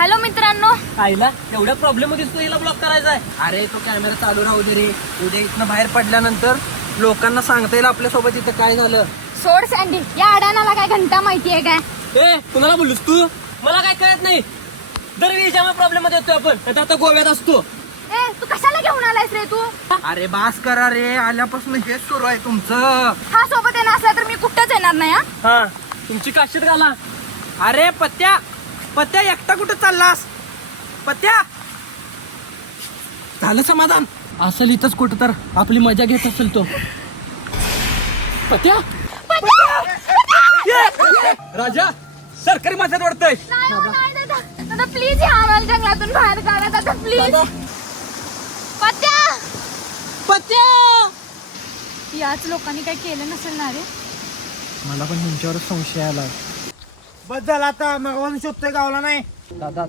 Hello मित्रांनो, आईला एवढ्या प्रॉब्लेम मध्ये तू हिला ब्लॉक करायचा आहे? अरे तो कॅमेरा चालू राहू दे रे. उद्या इथनं बाहेर पडल्यानंतर लोकांना सांगता येईल आपल्यासोबत इथं काय झालं. सोड सँडी. या अडाणाला काय घंटा माहितीये काय? ए कुणाला बोलूस तू? मला काय कळत नाही. दरवेळी प्रॉब्लेम मध्ये येतोय आपण. आता गोव्यात असतो. ए तू कशाला घेऊन आलायस रे तू? अरे बास करा रे, आल्यापासून हेच सुरू आहे तुमचं. हा सोबत येणार असला तर मी कुठंच येणार नाही. हा तुमची काशीत घाला. अरे पत्त्या पत्त्या एकटा कुठं चाललास? पत्त्या झालं समाधान. असेल इथंच कुठं तर आपली मजा घेत असेल तो. पत्त्या राजा सरकारी मजात वाढतंय. दादा प्लीज या आम्हाला जंगलातून बाहेर काढा दादा प्लीज. पत्या पत्त्या याच लोकांनी काही केलं नसेल ना रे. मला पण तुमच्यावरच संशय आला. बस झाला आता मग शोधतोय गावला नाही. दादा